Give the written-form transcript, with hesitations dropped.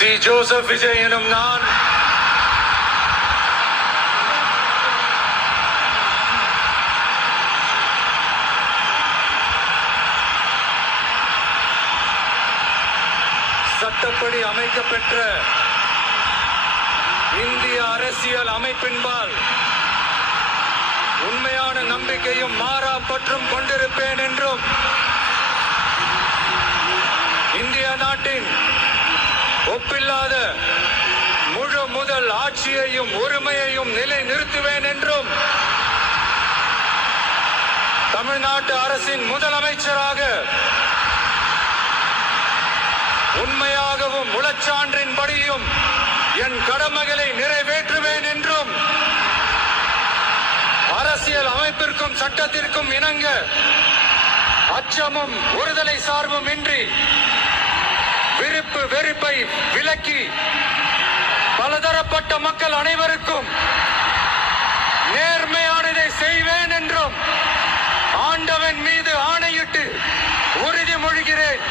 C. Joseph Vijay எனும் நான் சட்டப்படி அமைக்கப்பெற்ற இந்திய அரசியல் அமைப்பின்பால் உண்மையான நம்பிக்கையும் மாறா பற்றும் கொண்டிருப்பேன் என்றும் இந்திய நாட்டின் ஒப்பில்லாத முழு முதல் ஆட்சியையும் உரிமையையும் நிலை நிறுத்துவேன் என்றும் தமிழ்நாட்டு அரசின் முதலமைச்சராக உண்மையாகவும் முழச்சான்றின்படியும் என் கடமைகளை நிறைவேற்றுவேன் என்றும் அரசியல் அமைப்பிற்கும் சட்டத்திற்கும் இணங்க அச்சமும் ஒருதலை சார்பும் இன்றி விருப்பு வெறுப்பை விலக்கி பலதரப்பட்ட மக்கள் அனைவருக்கும் நேர்மையானதை செய்வேன் என்றும் ஆண்டவன் மீது ஆணையிட்டு உறுதிமொழிகிறேன்.